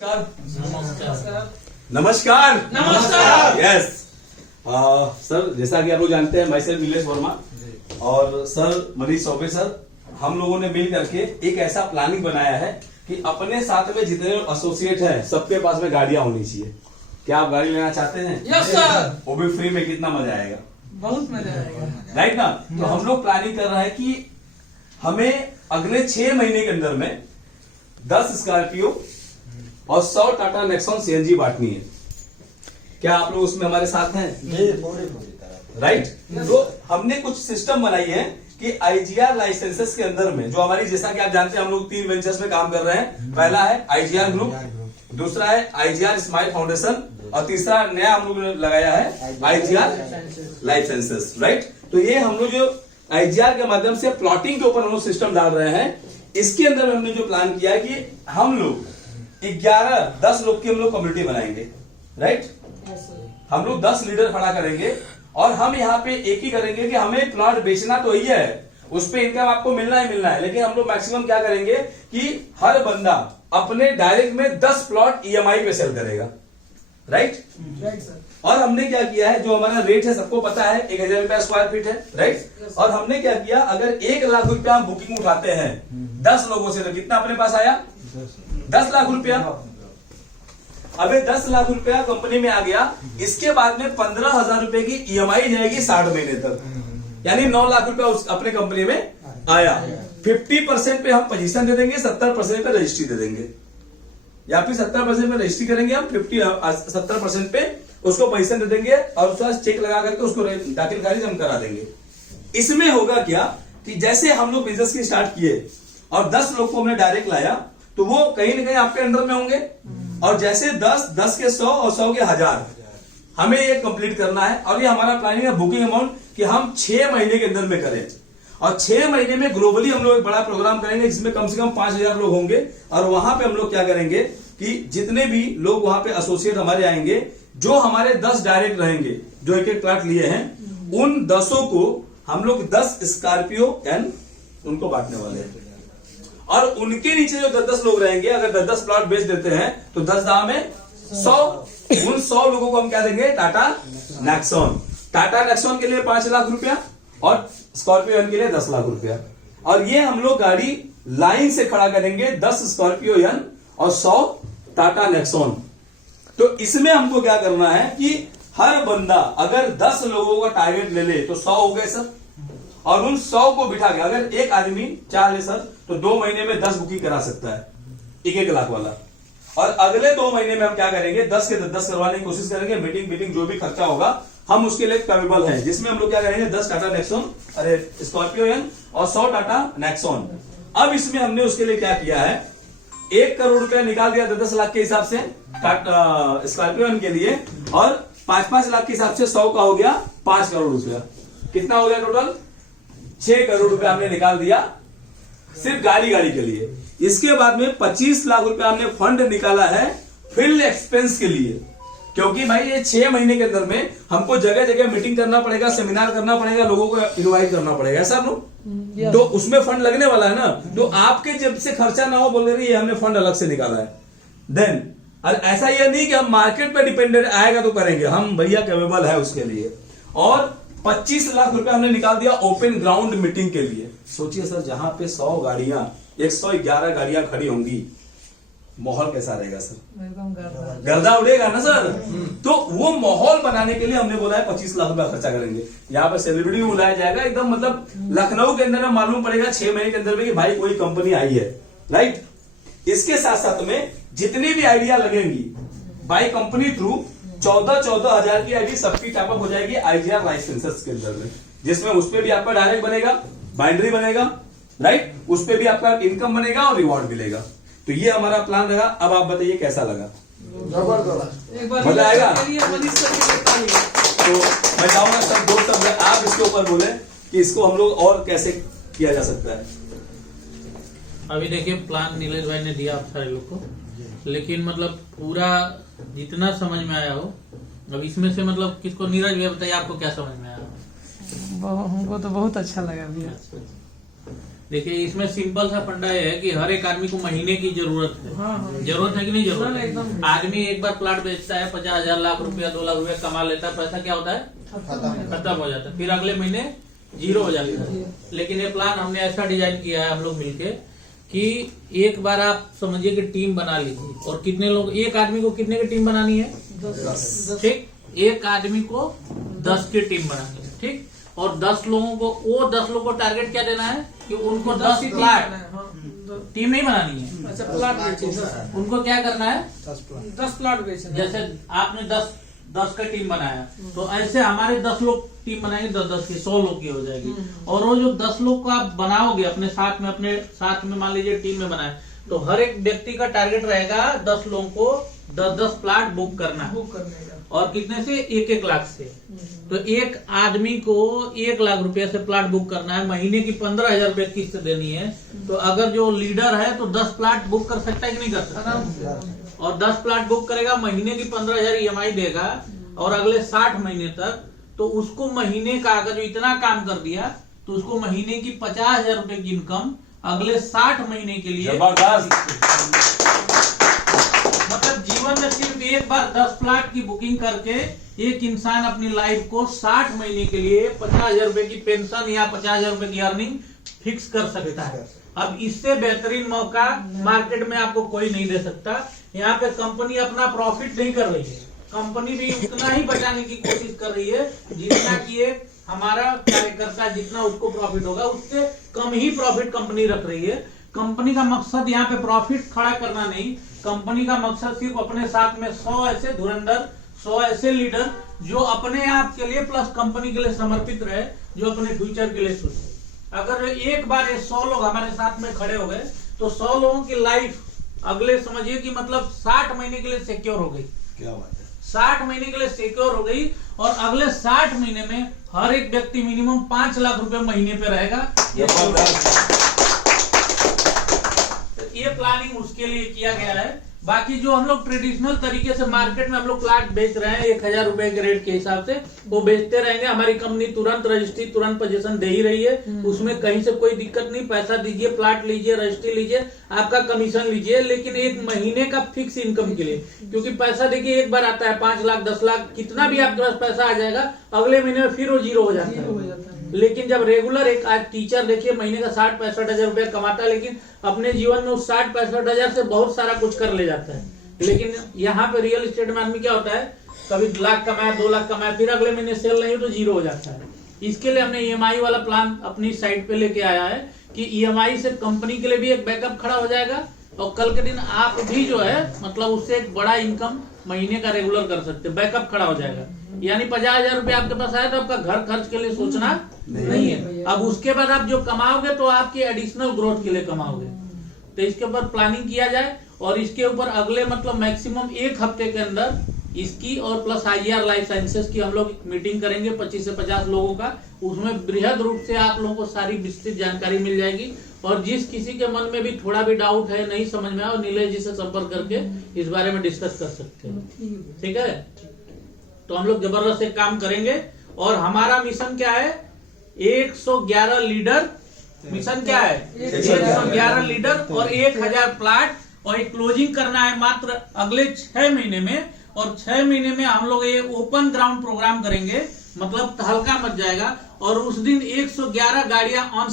नमस्कार। नमस्कार नमस्कार। यस सर, जैसा कि आप लोग जानते हैं, मैं सर नीलेश वर्मा और सर मनीष चौबे सर, हम लोगों ने मिल करके एक ऐसा प्लानिंग बनाया है कि अपने साथ में जितने एसोसिएट हैं सबके पास में गाड़ियां होनी चाहिए। क्या आप गाड़ी लेना चाहते हैं? Yes sir. वो भी फ्री में, कितना मजा आएगा, बहुत मजा आएगा, राइट ना। तो हम लोग प्लानिंग कर रहे हैं कि हमें अगले 6 महीने के अंदर में 10 स्कॉर्पियो और 100 टाटा नेक्सॉन सीएनजी बांटनी है। क्या आप लोग उसमें हमारे साथ हैं? राइट। तो हमने कुछ सिस्टम बनाई है कि आईजीआर लाइसेंसेस के अंदर में, जो हमारी, जैसा कि आप जानते हैं, हम लोग 3 वेंचर्स में काम कर रहे हैं। पहला है आईजीआर ग्रुप, दूसरा है आईजीआर स्माइल फाउंडेशन और तीसरा नया हम लोग ने लगाया है आईजीआर लाइफ साइंसेस, राइट। तो ये हम लोग जो आईजीआर के माध्यम से प्लॉटिंग के ऊपर हम लोग सिस्टम डाल रहे हैं। इसके अंदर हमने जो प्लान किया है कि हम लोग 11-10 लोग की हम लोग कम्युनिटी बनाएंगे, राइट। हम लोग 10 लीडर खड़ा करेंगे और हम यहाँ पे एक ही करेंगे कि हमें प्लॉट बेचना तो ही है, उस पे इनकम आपको मिलना ही मिलना है, लेकिन हम लोग मैक्सिमम क्या करेंगे कि हर बंदा अपने डायरेक्ट में 10 प्लॉट ईएमआई पे सेल करेगा, राइट। और हमने क्या किया है, जो हमारा रेट है सबको पता है, 1000 रुपया स्क्वायर फीट है, राइट। और हमने क्या किया, अगर 1 लाख रुपया हम बुकिंग उठाते हैं 10 लोगों से, तो कितना अपने पास आया? 10 लाख रुपया। अबे 10 लाख रुपया कंपनी में आ गया। इसके बाद में 15,000 रुपए की ईएमआई जाएगी 60 महीने तक, यानी 9 लाख रुपया अपने कंपनी में आया। 50% पे हम पोजीशन दे देंगे, 70% पे रजिस्ट्री दे देंगे, या फिर 70% पे रजिस्ट्री करेंगे हम, 70% पे उसको पोजीशन दे देंगे और उसका चेक लगा करके उसको दाखिल खारिज हम करा देंगे। इसमें होगा क्या कि जैसे हम लोग बिजनेस की स्टार्ट किए और 10 लोग को हमने डायरेक्ट लाया, तो वो कहीं ना कहीं आपके अंडर में होंगे, और जैसे 10 के 100 और 100 के 1000 हमें ये कंप्लीट करना है। और ये हमारा प्लानिंग है बुकिंग अमाउंट कि हम 6 महीने के अंदर में करें, और 6 महीने में ग्लोबली हम लोग एक बड़ा प्रोग्राम करेंगे जिसमें कम से कम 5000 लोग होंगे। और वहां पे हम लोग क्या करेंगे कि जितने भी लोग वहां पे एसोसिएट हमारे आएंगे, जो हमारे 10 डायरेक्ट रहेंगे जो एक प्लॉट लिए हैं, उन 10 को हम लोग 10 स्कॉर्पियो एंड उनको बांटने वाले हैं। और उनके नीचे जो 10 लोग रहेंगे, अगर 10 प्लॉट बेच देते हैं तो 10 दाम में 100, उन 100 लोगों को हम क्या देंगे? टाटा नेक्सॉन। टाटा नेक्सॉन के लिए 5 लाख रुपया और स्कॉर्पियो एन के लिए 10 लाख रुपया। और ये हम लोग गाड़ी लाइन से खड़ा करेंगे, 10 स्कॉर्पियो एन और 100 टाटा नेक्सॉन। तो इसमें हमको क्या करना है कि हर बंदा अगर 10 लोगों का टारगेट ले ले तो 100 हो गए सर, और उन 100 को बिठा के अगर एक आदमी चाहे सर तो 2 महीने में 10 बुकिंग करा सकता है, 1 लाख वाला। और अगले 2 महीने में हम क्या करेंगे, 10 के 10 करवाने की कोशिश करेंगे। मीटिंग जो भी खर्चा होगा हम उसके लिए कैपेबल हैं, जिसमें हम लोग क्या करेंगे, 10 टाटा नेक्सॉन, अरे स्कॉर्पियो एन और 100 टाटा नेक्सॉन। अब इसमें हमने उसके लिए क्या किया है, 1 करोड़ रुपया निकाल दिया 10 लाख के हिसाब से स्कॉर्पियो एन के लिए, और 5-5 लाख के हिसाब से 100 का हो गया 5 करोड़ रुपया। कितना हो गया टोटल? 6 करोड़ रुपया हमने निकाल दिया सिर्फ गाड़ी के लिए। इसके बाद में 25 लाख रुपया हमने फंड निकाला है फील्ड एक्सपेंस के लिए, क्योंकि भाई ये 6 महीने के अंदर में हमको जगह जगह मीटिंग करना पड़ेगा, सेमिनार करना पड़ेगा, लोगों को इनवाइट करना पड़ेगा, ऐसा लोग। तो उसमें फंड लगने वाला है ना, तो आपके जेब से खर्चा ना हो बोल रही है, हमने फंड अलग से निकाला है। देन और ऐसा ये नहीं कि हम मार्केट पे डिपेंडेंट, आएगा तो करेंगे, हम भैया कैपेबल है उसके लिए। और 25 लाख रुपया हमने निकाल दिया ओपन ग्राउंड मीटिंग के लिए। सोचिए सर, जहां पे 100 गाड़ियां, 111 गाड़ियां खड़ी होंगी, माहौल कैसा रहेगा सर? एकदम गर्दा उड़ेगा ना सर। तो वो माहौल बनाने के लिए हमने बोला है 25 लाख रुपया खर्चा करेंगे। यहाँ पे सेलिब्रिटी भी बुलाया जाएगा, एकदम मतलब लखनऊ के अंदर में मालूम पड़ेगा 6 महीने के अंदर में कि भाई कोई कंपनी आई है, राइट। इसके साथ साथ में जितनी भी आइडिया लगेंगी बाई कंपनी थ्रू, 14,000 की आईडी सबकी टैपअप हो जाएगी आईजीआर लाइसेंसेस के अंदर में, जिसमें उस पे भी आपका डायरेक्ट बनेगा, बाइंड्री बनेगा, राइट। उस पे भी आपका इनकम बनेगा और रिवॉर्ड मिलेगा। तो ये हमारा प्लान लगा। अब आप बताइए कैसा लगा? मजा आएगा? तो मैं चाहूंगा सब दोस्त सब आप इसके ऊपर बोले कि इसको हम लोग और कैसे किया जा सकता है। अभी देखिए, प्लान नीलेश भाई ने दिया आप सारे लोग को, लेकिन मतलब पूरा जितना समझ में आया हो, अब इसमें से मतलब किसको, नीरज भैया बताइए आपको क्या समझ में आया? हमको तो बहुत अच्छा लगा भैया। देखिए इसमें सिंपल सा फंडा ये है कि हर एक आदमी को महीने की जरूरत है। हाँ, हाँ। जरूरत है कि नहीं जरूरत सर, है? एकदम। आदमी एक बार प्लाट बेचता है 50,000 लाख रुपया 2 लाख रुपया कमा लेता है, पैसा क्या होता है? खत्म हो जाता है, फिर अगले महीने जीरो हो जाता है। लेकिन ये प्लान हमने ऐसा डिजाइन किया है हम लोग मिलके कि एक बार आप समझिए कि टीम बना लीजिए। और कितने लोग, एक आदमी को कितने की टीम बनानी है? 10। ठीक, एक आदमी को 10 की टीम बनानी है। ठीक, और 10 लोगों को, वो 10 लोगों को टारगेट क्या देना है कि उनको 10 प्लाट, टीम नहीं बनानी है। अच्छा, प्लाट बेचे, उनको क्या करना है? 10 प्लाट बेचे। जैसे आपने 10 का टीम बनाया, तो ऐसे हमारे 10 लोग टीम बनाएंगे, 10 की 100 लोग की हो जाएगी। और वो जो 10 लोग को आप बनाओगे अपने साथ में मान लीजिए टीम में बनाए, तो हर एक व्यक्ति का टारगेट रहेगा 10 लोगों को 10 प्लाट बुक करना है। बुक करने का। और कितने से? 1-1 लाख से। तो एक आदमी को 1 लाख रुपए से प्लाट बुक करना है, महीने की 15,000 रुपए किस्त देनी है। तो अगर जो लीडर है तो 10 प्लाट बुक कर सकता है कि नहीं कर सकता? आराम से। और 10 प्लाट बुक करेगा, महीने की 15,000 EMI देगा, और अगले 60 महीने तक तो उसको महीने का, अगर जो इतना काम कर दिया तो उसको महीने की 50,000 रुपए की इनकम अगले 60 महीने के लिए। जबरदस्त। मतलब जीवन में सिर्फ एक बार 10 प्लाट की बुकिंग करके एक इंसान अपनी लाइफ को 60 महीने के लिए 50,000 रुपए की पेंशन या 50,000 रुपए की अर्निंग फिक्स कर सकता है। अब इससे बेहतरीन मौका मार्केट में आपको कोई नहीं दे सकता। यहाँ पे कंपनी अपना प्रॉफिट नहीं कर रही है, कंपनी भी उतना ही बचाने की कोशिश कर रही है जितना कि एक हमारा कार्यकर्ता जितना उसको प्रॉफिट होगा उससे कम ही प्रॉफिट कंपनी रख रही है। कंपनी का मकसद यहाँ पे प्रॉफिट खड़ा करना नहीं, कंपनी का मकसद सिर्फ अपने साथ में 100 ऐसे धुरंधर, 100 ऐसे लीडर जो अपने आप के लिए प्लस कंपनी के लिए समर्पित रहे, जो अपने फ्यूचर के लिए सोचे। अगर एक बार ये 100 लोग हमारे साथ में खड़े हो गए तो 100 लोगों की लाइफ अगले समझिए कि मतलब 60 महीने के लिए सिक्योर हो गई। क्या बात है? 60 महीने के लिए सिक्योर हो गई, और अगले 60 महीने में हर एक व्यक्ति मिनिमम 5 लाख रुपए महीने पे रहेगा। ये प्लानिंग उसके लिए किया गया है। बाकी जो हम लोग ट्रेडिशनल तरीके से मार्केट में हम लोग प्लाट बेच रहे हैं 1,000 रुपए के रेट के हिसाब से, वो बेचते रहेंगे। हमारी कंपनी तुरंत रजिस्ट्री, तुरंत पोजीशन दे ही रही है, उसमें कहीं से कोई दिक्कत नहीं। पैसा दीजिए, प्लाट लीजिए, रजिस्ट्री लीजिए, आपका कमीशन लीजिए, लेकिन एक महीने का फिक्स इनकम के लिए। क्योंकि पैसा देखिए एक बार आता है, 5 लाख 10 लाख कितना भी आपके पास पैसा आ जाएगा, अगले महीने में फिर वो जीरो हो जाता है। लेकिन जब रेगुलर एक आज टीचर देखिए महीने का 60-65 हजार रुपया कमाता है, लेकिन अपने जीवन में उस 60-65 हजार से बहुत सारा कुछ कर ले जाता है। लेकिन यहाँ पे रियल एस्टेट में आदमी क्या होता है, कभी लाख कमाया, 2 लाख कमाया, फिर अगले महीने सेल नहीं हो तो जीरो हो जाता है। इसके लिए हमने EMI वाला प्लान अपनी साइट पे लेके आया है कि EMI से कंपनी के लिए भी एक बैकअप खड़ा हो जाएगा, और कल के दिन आप भी जो है मतलब उससे एक बड़ा इनकम महीने का रेगुलर कर सकते, बैकअप खड़ा हो जाएगा। यानी 50,000 रुपए आपके पास आया तो आपका घर खर्च के लिए सोचना नहीं है। अब उसके बाद आप जो कमाओगे तो आपके एडिशनल ग्रोथ के लिए कमाओगे। तो इसके ऊपर प्लानिंग किया जाए, और इसके ऊपर अगले मतलब मैक्सिमम 1 हफ्ते के अंदर इसकी और प्लस IR लाइफ साइंसेस की हम लोग मीटिंग करेंगे 25 से 50 लोगों का। उसमें बृहद रूप से आप लोगों को सारी विस्तृत जानकारी मिल जाएगी, और जिस किसी के मन में भी थोड़ा भी डाउट है, नहीं समझ में आया, और नीलेश जी से संपर्क करके इस बारे में डिस्कस कर सकते हैं। ठीक है, तो हम लोग जबरदस्त एक काम करेंगे। और हमारा मिशन क्या है? 111 लीडर। मिशन क्या है? 111 लीडर और 1,000 प्लाट, और एक क्लोजिंग करना है मात्र अगले 6 महीने में। और 6 महीने में हम लोग ये ओपन ग्राउंड प्रोग्राम करेंगे, मतलब तहलका मच जाएगा। और उस दिन 111 गाड़ियां ऑन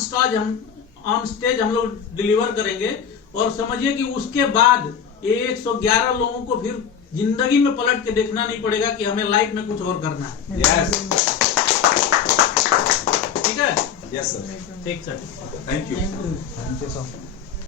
स्टेज हम लोग डिलीवर करेंगे। और समझिए कि उसके बाद ये 111 लोगों को फिर जिंदगी में पलट के देखना नहीं पड़ेगा कि हमें लाइफ में कुछ और करना है। यस, ठीक है, यस सर, ठीक सर, थैंक यू।